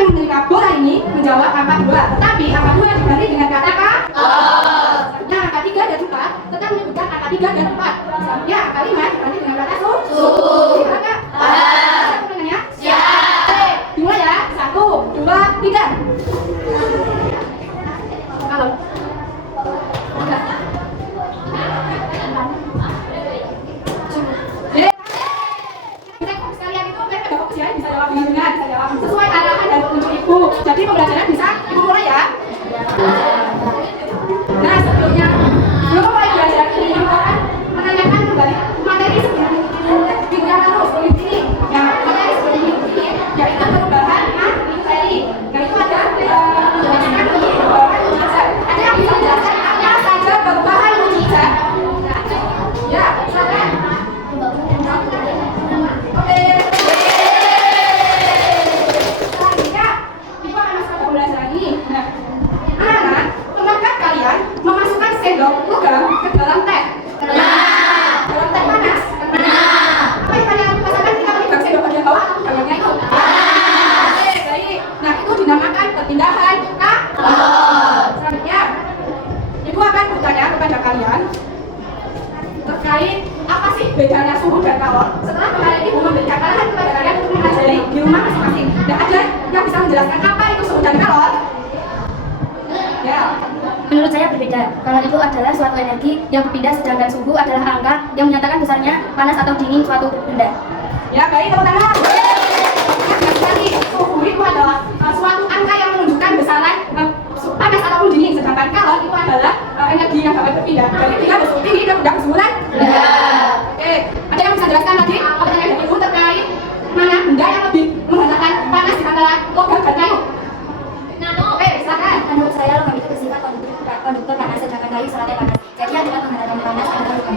yang menerima bola ini menjawab angka 2, tetapi angka 2 diganti dengan kata K. Selanjutnya angka 3 dan 4 tetap menyebutkan angka 3 dan 4. Selanjutnya angka 5 diganti dengan kata su. Siapa Kak? Siapa penanya? Oke, dimulai ya. 1, 2, 3. Kalau sekalian itu mereka ada fokus ya, bisa jawab dengan bisa jawab sesuai arahan dan petunjuk ibu. Jadi pembelajaran bisa ibu mulai ya. Nah sebelum mulai belajar ini ibu akan menanyakan kembali materi sebelum kita terus seperti ini. Yang materi seperti ini yaitu perubahan materi. Nah itu ada menjelaskan perubahan mujizat. Ada yang bisa menjelaskan apa saja perubahan mujizat? Ya, silakan. Oke. Selanjutnya, ibu akan masuk ke pembelajaran ini. Nah, anak-anak, pernahkah kalian memasukkan sendok logam ke dalam teh? Dalam teh panas? Apa yang kalian rasakan ketika memegang sendok bagian bawah atau dalamnya itu? Oke, baik. Nah, itu dinamakan perpindahan kalor. Selanjutnya, ibu akan bertanya kepada kalian terkait apa sih bedanya suhu dan kalor. Setelah kemarin ibu memberikan arahan kepada kalian untuk mengajari di rumah masing-masing, dan ada yang bisa menjelaskan apa itu suhu dan kalor? Ya. Menurut saya berbeda. Kalor itu adalah suatu energi yang berpindah, sedangkan suhu adalah angka yang menyatakan besarnya panas atau dingin suatu benda. Ya, baik, tepuk tangan. Jadi, suhu itu adalah suatu angka yang menunjukkan besaran panas ataupun dingin, sedangkan kalor itu adalah energi yang dapat berpindah. Jadi, tidak bersuhu tinggi dan tidak bersuhu rendah. Oke, ada yang bisa jelaskan lagi pertanyaan dari ibu terkait mana benda yang lebih menghantarkan panas di antara logam dan kayu? Oke, silakan. Menurut saya logam itu bersifat konduktor panas, sedangkan kayu seratnya panas. Jadi yang dapat menghantarkan panas adalah logam.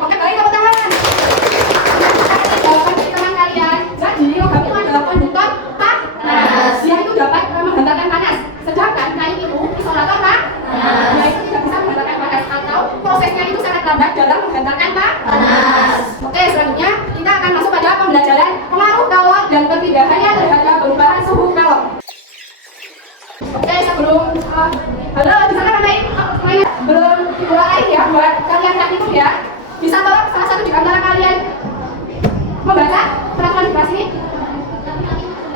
Oke, baik, tepuk tangan. Jawaban dari teman kalian. Jadi, logam itu adalah konduktor panas. Dia itu dapat menghantarkan panas. Sedangkan kayu itu isolator panas. Dia itu tidak bisa menghantarkan panas atau prosesnya itu sangat lambat dalam menghantarkan panas. Oke, selanjutnya kita akan masuk pada pembelajaran pengaruh kalor dan perpindahannya terhadap perubahan suhu kalor. Oke, sebelum halo, di sana kan belum dimulai ya buat kalian saat itu ya. Bisa tolong salah satu di antara kalian membaca peraturan di kelas ini?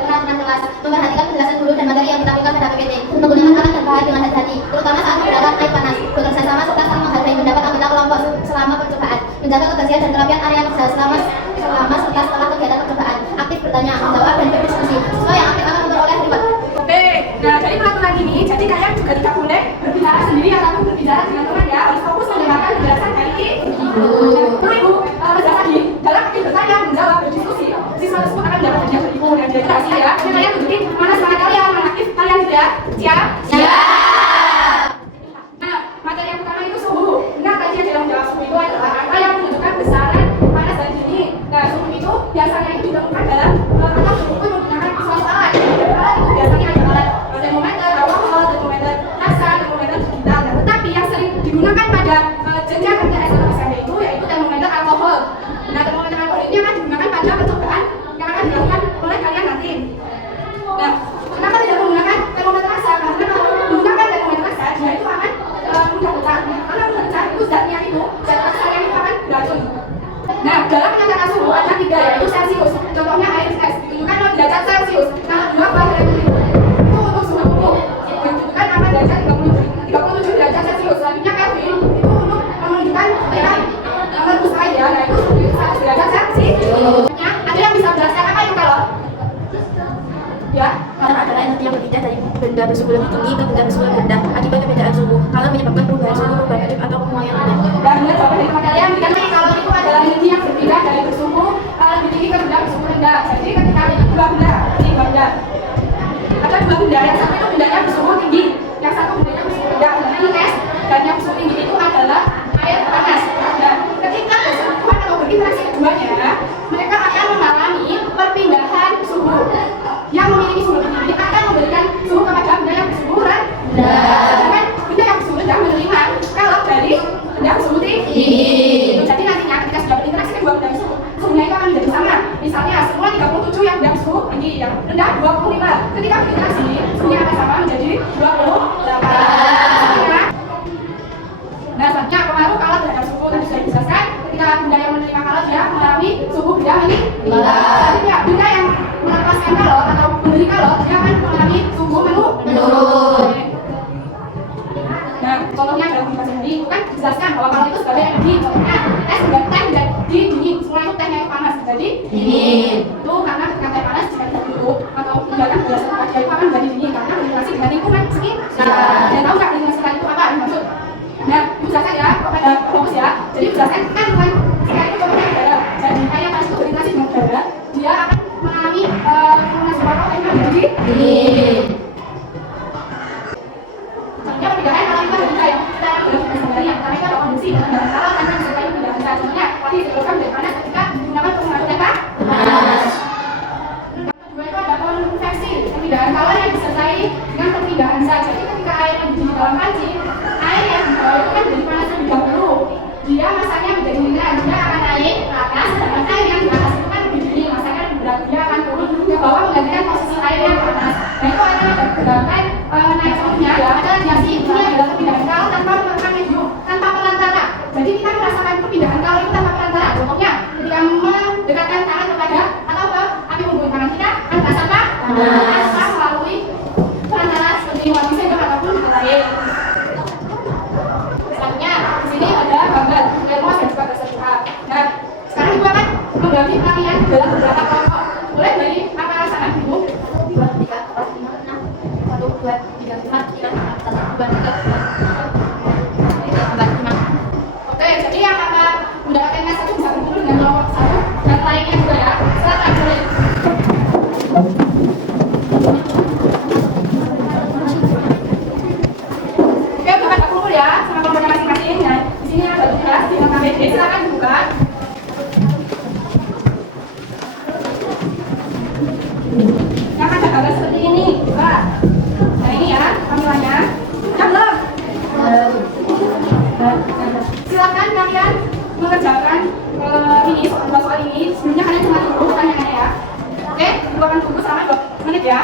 Peraturan kelas, memperhatikan penjelasan guru dan materi yang ditampilkan pada PPT, menggunakan alat dan bahan dengan hati-hati, terutama saat menggunakan air panas, bekerja sama serta saling menghargai pendapat anggota kelompok selama percobaan, menjaga kebersihan dan kerapian area kerja selama serta setelah kegiatan percobaan, aktif bertanya, menjawab dan berdiskusi. Semua yang aktif akan memperoleh reward. Oke, nah dari peraturan ini, jadi kalian juga tidak boleh berbicara sendiri ataupun berbicara dengan teman ya, harus fokus mendengarkan penjelasan dari ibu. Ibu menjawab lagi, dalam aktif bertanya, menjawab, berdiskusi, siswa tersebut akan mendapat hadiah dari ibu dan dari hasil ya. Jadi kalian tunjukin mana semangat kalian, mana aktif kalian tidak? Siap? Nah, materi yang pertama itu suhu. Nah, tadi yang dalam jawab suhu itu adalah angka yang menunjukkan besaran panas dan dingin. Nah, suhu itu biasanya itu ditemukan dalam atau diukur menggunakan suatu alat. Alat itu biasanya ada alat termometer, alkohol, termometer rasa, termometer digital. Nah, tetapi yang sering digunakan pada jenjang kerja S1 SMP itu yaitu termometer alkohol. Nah, termometer alkohol ini akan digunakan pada percobaan yang akan dilakukan oleh kalian nanti. Nah, kenapa tidak menggunakan termometer rasa? Karena kalau menggunakan termometer rasa, dia itu akan mudah pecah. Karena mudah pecah itu zatnya itu, zat rasa yang itu akan beracun. Nah, dalam menyatakan suhu ada 3 yaitu Celsius. Contohnya air es ditunjukkan 0 derajat Celsius. Nah, 2 Fahrenheit itu untuk suhu tubuh. Ditunjukkan apa derajat 37 derajat Celsius. Selanjutnya Kelvin itu untuk menunjukkan temperatur air ya. Nah, itu 100 derajat Celsius. Ada yang bisa menjelaskan apa itu kalor? Ya, Kalor adalah energi yang berpindah dari benda bersuhu lebih tinggi ke benda bersuhu lebih rendah akibat perbedaan suhu. Kalor menyebabkan perubahan suhu, perubahan adip atau pemuaian adip. dan benar jawaban dari teman kalian. Karena kalor itu adalah energi yang berpindah dari bersuhu lebih tinggi ke benda bersuhu rendah. Jadi ketika itu dua benda, ini dua benda. Ada dua benda, yang satu itu bendanya bersuhu tinggi, yang satu bendanya bersuhu rendah. Nah, ini es, dan yang bersuhu tinggi itu adalah air panas. Dan ketika bersentuhan atau berinteraksi keduanya, mereka akan mengalami perpindahan suhu. Yang memiliki suhu lebih tinggi akan memberikan suhu kepada benda yang bersuhu rendah. Sedangkan benda yang bersuhu rendah menerima kalor dari benda bersuhu tinggi. Jadi nantinya ketika sudah berinteraksi kedua benda suhunya itu akan menjadi sama. Misalnya semula 37 yang benda bersuhu tinggi tinggi, yang rendah 25. Ketika kombinasi, suhunya akan sama menjadi 28. Nah, selanjutnya pengaruh kalau terhadap suhu tadi sudah dijelaskan. Ketika benda yang menerima kalor dia mengalami suhu benda meningkat. Ya, benda yang melepaskan kalor atau memberi kalor dia akan mengalami suhu menurun. Nah, contohnya dalam komunikasi tadi itu kan dijelaskan bahwa kalor itu sebagai energi. Contohnya teh menjadi dingin, semula itu tehnya panas menjadi dingin. Itu karena ketika teh panas jika ditutup atau dibiarkan berdasarkan pada itu akan menjadi dingin karena berinteraksi dengan lingkungan sekitar. Dan tahu nggak lingkungan sekitar itu apa dimaksud? Nah, dijelaskan ya kepada fokus ya. Jadi dijelaskan kan bukan sekitar itu kepada udara. Jadi kayak panas itu berinteraksi dengan udara, dia akan mengalami penurunan suhu atau tehnya menjadi dingin. Contohnya perbedaan kalau kita berbicara yang kita sudah sehari yang pertama itu ada kondisi dan kalau karena disertai perbedaan besar. Contohnya tadi disebutkan menjadi panas ketika menggunakan pengharum teh panas. Kedua itu ada konveksi, perbedaan kalor yang disertai dengan perpindahan zat. Jadi ketika air yang di dalam panci, air yang di bawah itu kan menjadi panas terlebih dahulu. Dia masanya menjadi ringan, dia akan naik ke atas, sedangkan air yang di atas itu kan lebih dingin, masanya lebih berat, dia akan turun ke bawah menggantikan posisi air yang panas. Nah itu akan menggunakan naik turunnya ya ada radiasi. Ini adalah perpindahan kalor tanpa menekan medium, tanpa perantara. Jadi kita merasakan perpindahan kalor itu tanpa perantara. Contohnya ketika mendekatkan tangan kepada atau ke api unggun tangan kita akan terasa apa? Panas melalui perantara seperti wajib saja ataupun lain. Selanjutnya di sini ada gambar termos dan juga berserta. Nah sekarang ibu akan membagi pengertian dalam beberapa kelompok. Mulai dari apa sana ibu? 2, 3, 4, 5, 6, 1, 2, 3, 4, 5, 1, 2, 3, 4, 5. Oke, jadi yang akan mendapatkan tes satu bisa bergabung dengan kelompok satu dan lainnya juga ya. Silakan boleh. Oke, bukan kumpul ya sama kelompoknya masing-masing. Nah, di sini ada tugas di KBD. Silakan dibuka. Yang ada gambar seperti ini. Nah ini ya tampilannya. Udah belum? Silakan kalian mengerjakan ini soal ini. Sebenarnya kalian cuma tunggu pertanyaannya ya. Oke, ibu akan tunggu selama 2 menit ya.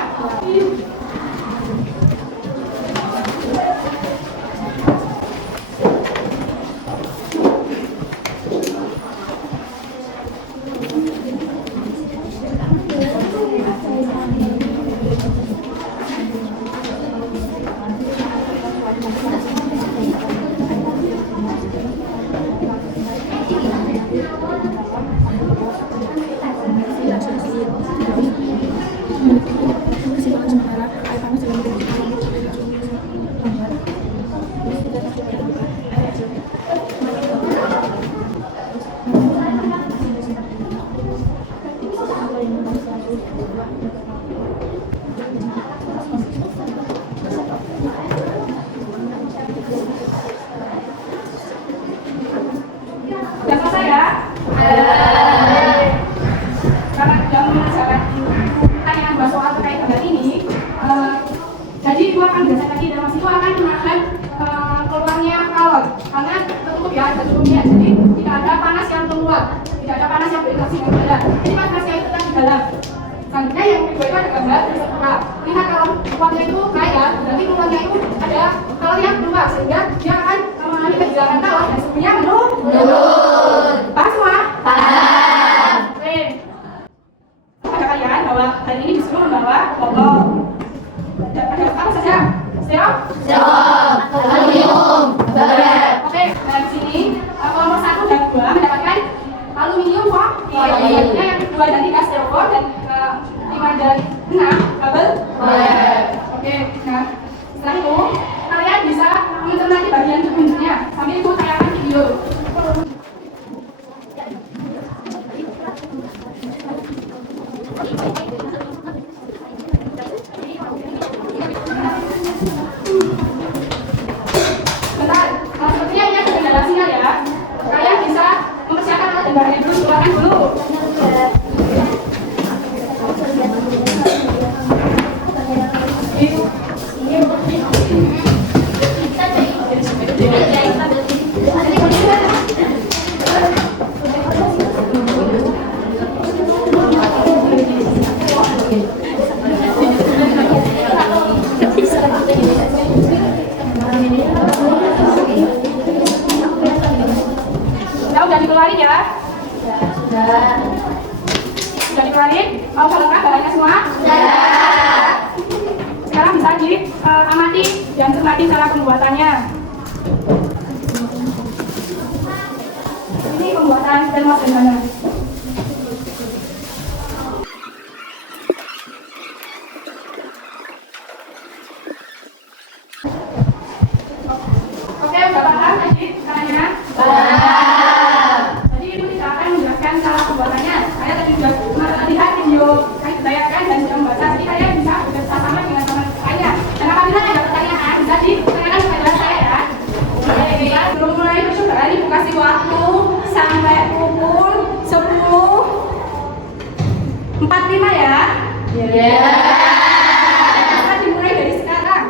Sudah selesai ya? Karena sudah mengerjakan pertanyaan 2 soal terkait gambar ini, jadi ibu akan biasa lagi dan mas itu akan menahan keluarnya kalor karena tertutup ya, tertutupnya. Jadi tidak ada panas yang keluar, tidak ada panas yang berinteraksi dengan udara. Jadi panasnya itu tetap di dalam. Selanjutnya yang kedua itu ada gambar terbuka. Lihat kalau keluarnya itu kaya, berarti keluarnya itu ada kalor yang keluar sehingga dia akan mengalami kehilangan kalor dan suhunya menurun. Paham semua? Paham. Oke. Pada kalian bahwa hari ini disuruh membawa botol. Ada apa saja? Stereo? Aluminium. Oke, nah di sini kelompok 1 dan 2 mendapatkan aluminium foil. Yang kedua dan 3 styrofoam dan 5 dan 6 kabel. Oke, nah setelah itu kalian bisa mencermati bagian tubuhnya sambil ibu tayangkan video. Cermati cara pembuatannya. Ini pembuatan termos sederhana. Oke, udah paham tadi caranya? Jadi ibu tidak akan menjelaskan cara pembuatannya. Saya tadi sudah melihat video yang dibayarkan dan sudah membaca. Jadi saya bisa bekerja sama dengan teman saya. Dan apabila ada pertanyaan, bisa ditanyakan kepada saya ya. Oke, sebelum mulai percobaan, ibu kasih waktu sampai pukul 10.45 ya. Kita dimulai dari sekarang.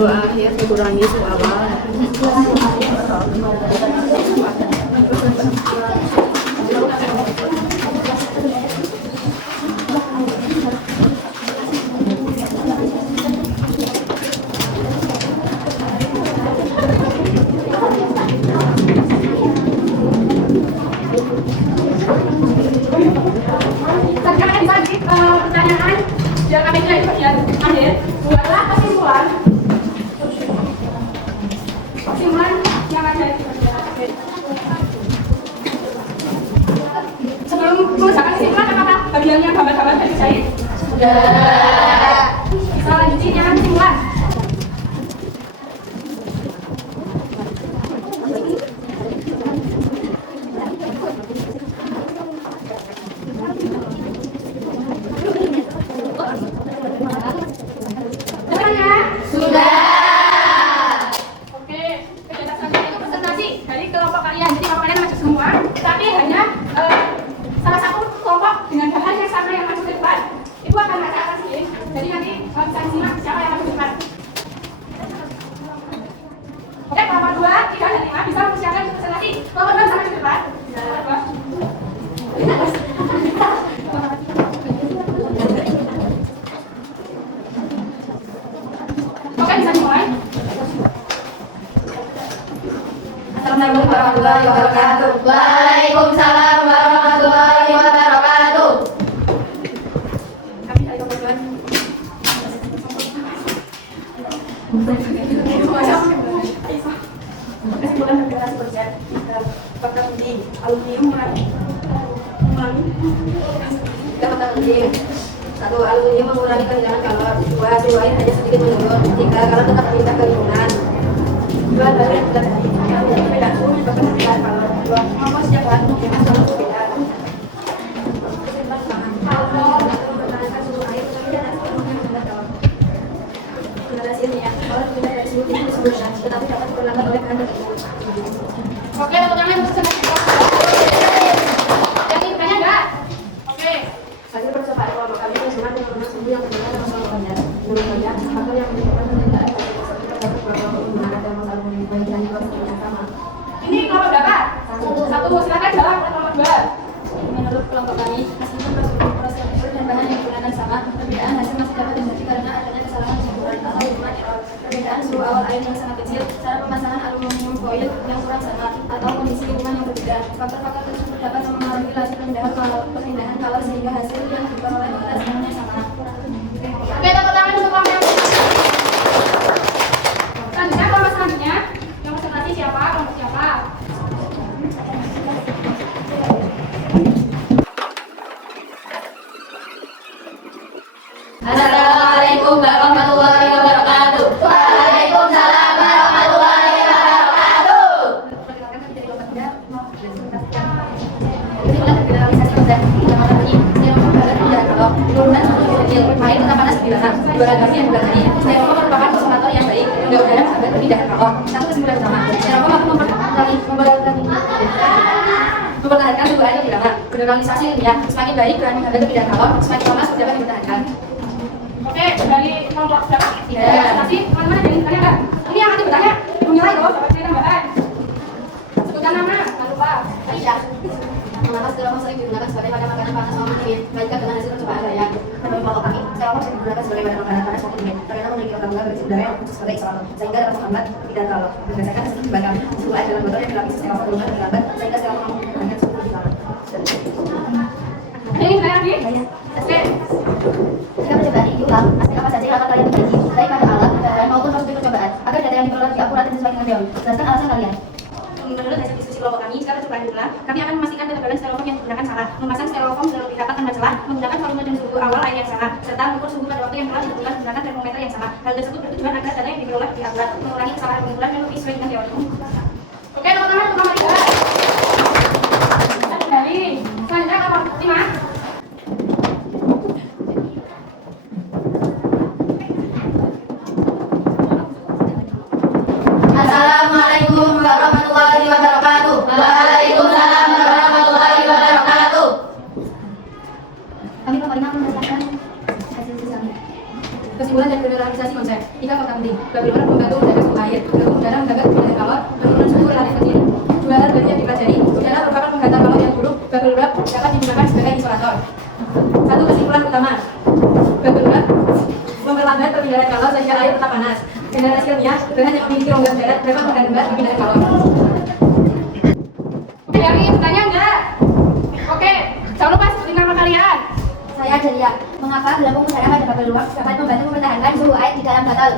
Akhir dikurangi awal. Sekarang tadi pertanyaan biar kami tidak bagian akhir. Buatlah kesimpulan yang ada di bagian akhir. Sebelum mengucapkan kesimpulan, apakah bagian yang gambar-gambar tadi dijahit? Sudah. Bisa lanjutin yang kesimpulan. Tapi hanya salah satu kelompok dengan bahan yang sama yang maju ke depan. Ibu akan baca atas sini. Jadi nanti bisa disimak siapa yang maju ke depan. Oke, kelompok 2, 3, dan 5 bisa mempersiapkan presentasi. Kelompok 2 bisa maju ke depan. Oke, bisa dimulai. Assalamualaikum warahmatullahi wabarakatuh. Waalaikumsalam warahmatullahi wabarakatuh. Kami dari kelompok 2. Kesimpulan berkaitan seterusnya. Fakta penting, aluminium mengurangi Fakta penting. 1. Aluminium mengurangi kehilangan kalor. 2. Suhu air hanya sedikit menurun. 3. Kalor tetap meningkat ke lingkungan. 2. Dari yang sudah tadi, perbedaan suhu menyebabkan kehilangan kalor. 2. Kemampuan setiap bahan untuk hemat selalu berbeda. Kalau mempertahankan suhu air, tapi tidak ada yang meningkat kalor. sama, perbedaan hasil masih dapat terjadi karena adanya kesalahan campuran atau ukuran error. Perbedaan suhu awal air yang sangat kecil, cara pemasangan aluminium foil yang kurang sama, atau kondisi lingkungan yang berbeda. Faktor-faktor tersebut dapat mempengaruhi laju perpindahan kalor sehingga hasil yang diperoleh pada sebenarnya sama. Oke, tepuk tangan untuk kelompok yang selanjutnya. Kelompok selanjutnya yang presentasi siapa? Kelompok siapa? Assalamualaikum warahmatullahi wabarakatuh. Waalaikumsalam warahmatullahi wabarakatuh. Perkenalkan kami dari kelompok muda, ini adalah generalisasi konsep pertama tadi yang memperbaiki perbedaan kalor, turunan suhu kecil, air tetap panas di belakang, dua gasi yang bulan tadi. Styrofoam merupakan konsumerator yang baik, hingga udara menghambat perpindahan kalor. Satu kesimpulan utama, styrofoam mampu mempertahankan suhu air lebih lama. Generalisasi ilmiah, semakin baik bahan menghambat perpindahan kalor, semakin lama suhu dapat dipertahankan. Oke, dari kelompok berapa? Presentasi, teman-teman ada yang bertanya nggak? Ini yang nanti bertanya, dimulai loh, dapat cerita tambahan. Sebutkan nama, jangan lupa. Aisyah. Mengapa styrofoam sering digunakan sebagai bahan makanan panas maupun dingin? Melainkan dengan hasil percobaan saya. Menurut kelompok kami, styrofoam sering digunakan sebagai bahan makanan panas maupun dingin karena memiliki organ berisi udara yang khusus sebagai isolator, sehingga dapat menghambat perpindahan kalor. Berdasarkan hasil percobaan kami, suhu air dalam botol yang dilapisi styrofoam berubah lebih lambat, sehingga styrofoam mampu mempertahankan suhu lebih lama. Ada yang bertanya lagi? Oke. Jika percobaan ini diulang, aspek apa saja yang akan kalian perbaiki, baik pada alat, bahan maupun proses percobaan, agar data yang diperoleh lebih akurat dan sesuai dengan teori. Jelaskan alasan kalian. Menurut hasil diskusi kelompok kami, jika percobaan diulang, kami akan memastikan ketebalan styrofoam yang digunakan salah, memasang styrofoam dalam lebih rapat tanpa celah, menggunakan volume dan suhu awal air yang sama, serta mengukur suhu pada waktu yang telah ditentukan menggunakan termometer yang sama. Hal tersebut bertujuan agar data yang diperoleh lebih akurat, mengurangi kesalahan pengumpulan yang lebih sesuai dengan teori. Oke, teman-teman, untuk nomor 3. Dari selanjutnya kelompok 5. Assalamualaikum warahmatullahi wabarakatuh. Waalaikumsalam warahmatullahi wabarakatuh. Kami kelompok 5 membacakan hasil sisanya. Kesimpulan dan generalisasi konsep. 3 fakta penting. Bubble wrap membantu menjaga suhu air, gelembung udara menjaga perpindahan kalor, penurunan suhu relatif kecil. 2 hal baru yang dipelajari. Udara merupakan penggantar kalor yang buruk. Bubble wrap dapat digunakan sebagai isolator. 1 kesimpulan utama. Bubble wrap memperlambat perpindahan kalor sehingga air tetap panas. Generasi ilmiah, bahan yang memiliki rongga darat dapat menghambat perpindahan kalor. Oke, yang ingin bertanya enggak? Oke, jangan lupa sebutin nama kalian. Saya Delia. Mengapa gelembung udara pada bubble wrap dapat membantu mempertahankan suhu air di dalam botol?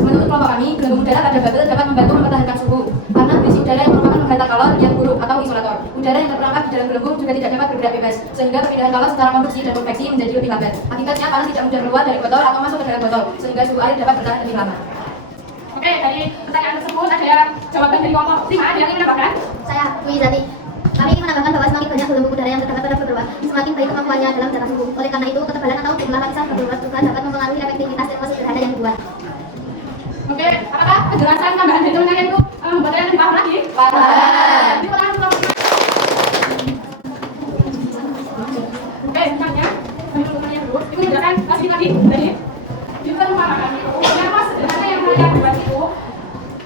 Menurut kelompok kami, gelembung udara pada bubble dapat membantu mempertahankan suhu karena berisi udara yang merupakan penggantar kalor yang buruk atau isolator. Udara yang terperangkap di dalam gelembung juga tidak dapat bergerak bebas, sehingga perpindahan kalor secara konduksi dan konveksi menjadi lebih lambat. Akibatnya panas tidak mudah keluar dari botol atau masuk ke dalam botol, sehingga suhu air dapat bertahan lebih lama. Oke, dari pertanyaan tersebut ada yang jawaban dari kelompok 5, ada yang ingin menambahkan? Saya Wizati. Kami ingin menambahkan bahwa semakin banyak gelembung udara yang terdapat pada bubble wrap, semakin baik kemampuannya dalam menjaga suhu. Oleh karena itu, ketebalan atau jumlah lapisan bubble wrap juga dapat mempengaruhi efektivitas termos sederhana yang dibuat. Oke, apakah penjelasan tambahan dari teman kalian itu membuat kalian lebih paham lagi? Paham. Ini pertanyaan kelompok 5. Oke, misalnya, kami pertanyaan dulu. Ini menjelaskan sedikit lagi. Jadi, di perumpamaan itu, termos sederhana yang kalian buat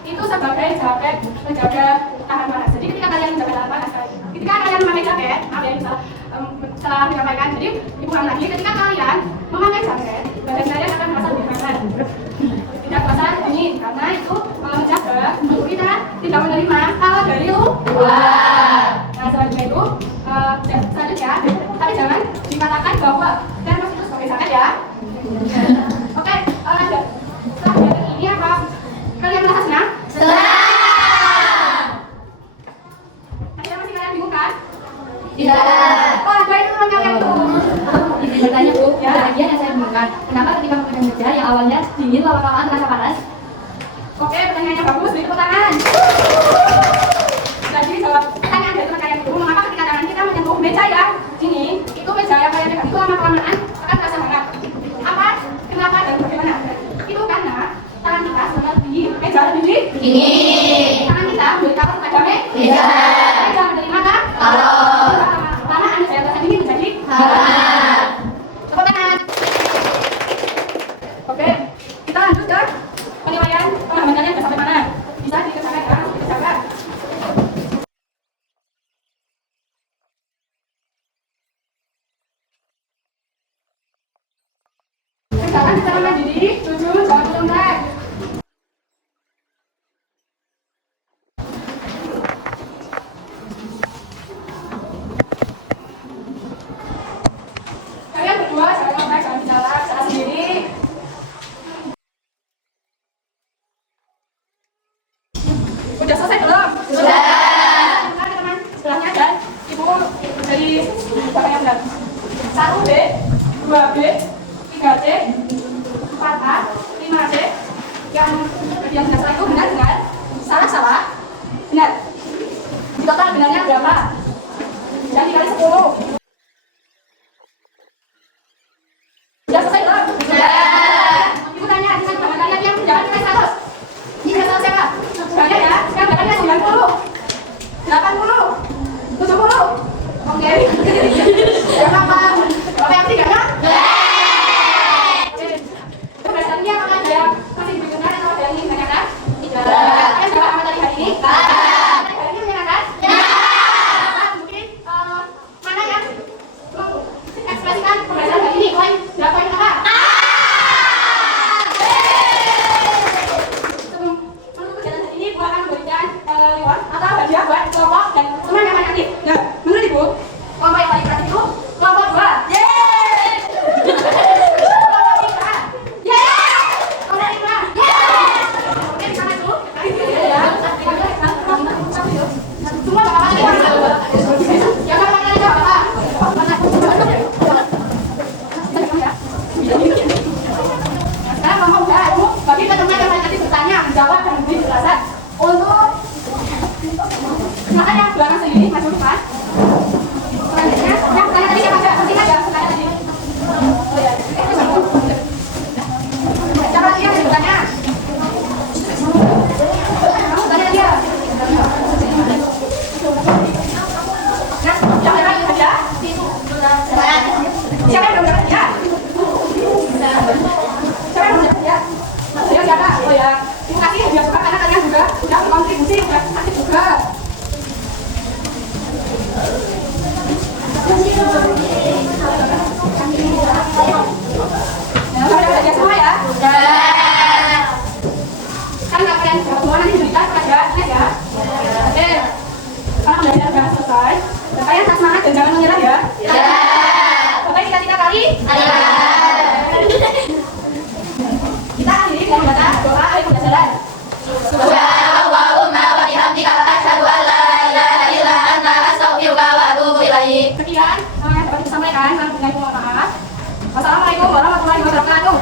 itu sebagai jaket menjaga tahan panas. Jadi ketika kalian menjaga tahan panas, ketika kalian memakai jaket, maaf ya, setelah menyampaikan, jadi diulang lagi, ketika kalian memakai jaket, badan kalian akan merasa lebih hangat, tidak merasa dingin, karena itu menjaga tubuh kita tidak menerima kalor dari luar. Nah, selanjutnya itu, selanjutnya, tapi jangan dikatakan bahwa termos itu sebagai jaket ya. Oke, lanjut. Setelah ini apa? Kalian merasa senang? Senang. Ada yang masih kalian bingung kan? Tidak. Oh, ada itu teman kalian tuh. Ini bertanya Bu, ya, bagian yang saya bingungkan. Kenapa ketika menggunakan meja yang awalnya dingin lama-lamaan terasa panas? Oke, pertanyaannya bagus, beri tepuk tangan. Jadi jawab pertanyaan dari teman kalian itu, mengapa ketika tangan kita menyentuh meja yang dingin, itu meja yang kalian pegang itu lama-kelamaan akan terasa hangat. Apa? Kenapa dan bagaimana? Itu karena tangan kita sebenarnya di meja lebih Dingin. tangan kita memberikan pada Meja. meja menerima kan? Kalor. Lama anda saya terasa dingin menjadi Hangat. tepuk tangan. Oke, kita lanjut ke penilaian pemahaman kalian sampai mana? Bisa dikerjakan ya, dikerjakan. Jangan mandiri, 7, jangan melembek. Kalian berdua jangan melembek, jangan bicara, bicara sendiri. Udah selesai belum? Sudah. Teman-teman sebelahnya dan ibu dari bapak yang benar. 1B, 2B, 3C, 4A, 5C. Yang benar salah itu benar dengan salah. Benar. Di total benarnya berapa? Dan dikali 10. Sudah selesai belum? Sudah. Ibu tanya, dengan bapak kalian yang jangan nilai 100. Ini hasil siapa? Banyak ya? Yang banyak 90, 80, 70. Oke. Siapa apa? Bapak yang 3 kan? Berdasarnya apakah ada yang masih berkenan atau ada yang ingin tanyakan? Tidak. Kalian jawab apa tadi hari ini? Hari ini menyenangkan? Mungkin mana yang mengekspresikan pembelajaran hari ini? Poin berapa poin apa? Sebelum menutup kegiatan hari ini, gua akan memberikan reward atau hadiah buat kelompok dan teman yang paling aktif. Nah, menurut ibu, kelompok yang paling aktif itu kelompok 2. Menjawab dan memberi penjelasan untuk silakan yang belakang sendiri maju depan. Selanjutnya yang bertanya tadi siapa? Penting aja bertanya tadi. Oh ya, siapa lagi yang bertanya? Kamu bertanya dia. Nah, yang lagi aja. Siapa yang belum dapat dia? Siapa yang belum dapat dia? Saya siapa? Oh ya. Terima kasih sudah suka karena kalian juga sudah berkontribusi, sudah aktif juga. Nah, sudah belajar semua ya? Sudah. Kan kalian sudah semua nanti diberikan pelajarannya ya? Oke. Kalau belajar sudah selesai, kalian tetap semangat dan jangan menyerah ya? Ya. Sampai kita kali. Ada. Kita akhiri dengan membaca doa akhir pembelajaran. Subhanallahumma wa bihamdika asyhadu an la ilaha illa anta astaghfiruka wa atubu ilaik. Sekian yang dapat disampaikan. Kami mohon maaf. Wassalamualaikum warahmatullahi wabarakatuh.